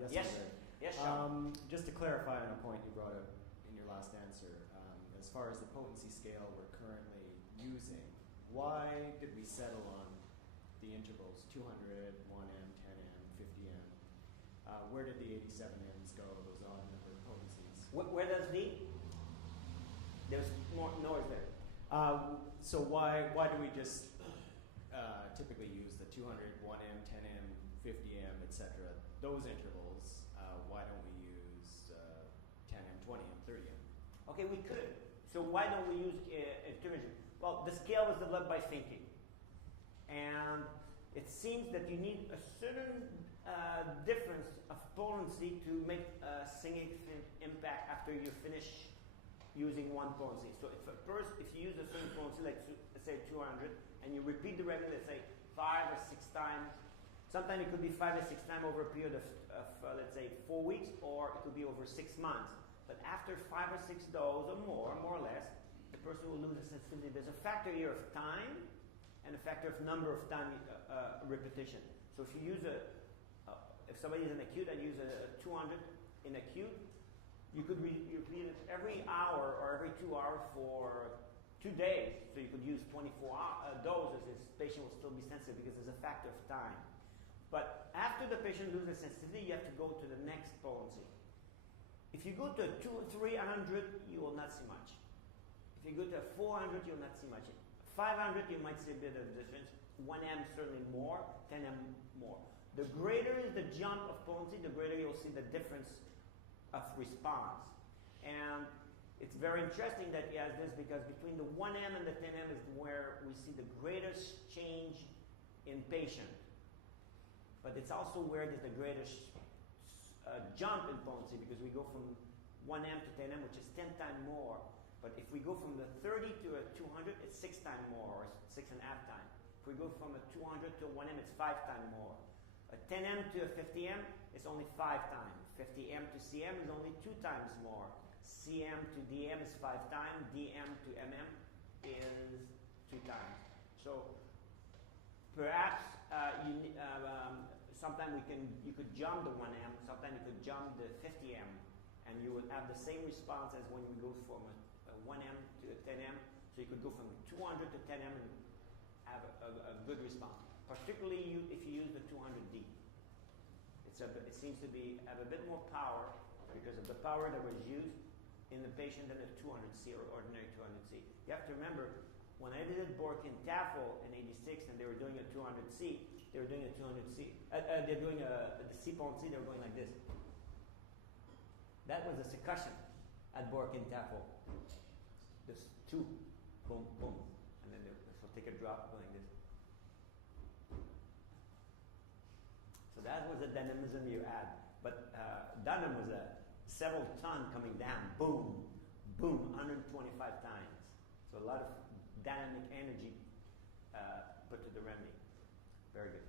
Yes, Yes. sir. Yes, Sean. Just to clarify on a point you brought up in your last answer, as far as the potency scale we're currently using, why did we settle on the intervals 200, 1M, 10M, 50M? Where did the 87Ms go, those odd number potencies? Where does the? There's more noise there. So why do we just typically use the 200, 1M, 10M, 50M, etc.? Those intervals. Why don't we use 10M, 20M, 30M? Okay, we could. So why don't we use intervention? Well, the scale was developed by thinking, and it seems that you need a certain difference of potency to make a significant impact after you finish using one potency. So if you use a certain potency, like let's say 200, and you repeat the remedy, let's say 5 or 6 times, sometimes it could be 5 or 6 times over a period of let's say 4 weeks, or it could be over 6 months. But after 5 or 6 doses or more or less, the person will lose the sensitivity. There's a factor here of time and a factor of number of time repetition. So if you use if somebody is in acute and use a 200 in acute, you could repeat it every hour or every 2 hours for 2 days. So you could use 24 doses. This patient will still be sensitive because there's a factor of time. But after the patient loses sensitivity, you have to go to the next potency. If you go to a 200 or 300, you will not see much. If you go to a 400, you will not see much. 500, you might see a bit of difference. 1M certainly more, 10M more. The greater is the jump of potency, the greater you'll see the difference of response. And it's very interesting that he has this because between the 1M and the 10M is where we see the greatest change in patient. But it's also where there's the greatest jump in potency because we go from 1M to 10M, which is 10 times more. But if we go from the 30 to a 200, it's 6 times more, or 6.5 times. If we go from a 200 to a 1M, it's 5 times more. A 10M to a 50M is only 5 times. 50M to CM is only 2 times more. CM to DM is 5 times. DM to MM is 2 times. So perhaps sometimes you could jump the 1M, sometimes you could jump the 50M, and you would have the same response as when we go from a 1M to a 10M. So you could go from 200 to 10M and have a good response. Particularly if you use the 200D. It seems to have a bit more power because of the power that was used in the patient than the 200C or ordinary 200C. You have to remember, when I did Bork and Tafel in 86 and they were doing a 200C, they were doing a 200C. They're doing the C potency, they were going like this. That was a succussion at Bork and Tafel. There's 2, boom, boom. And then they'll take a drop going like this. So that was the dynamism you add. But Dunham was a several ton coming down, boom, boom, 125 times. So a lot of dynamic energy put to the remedy. Very good.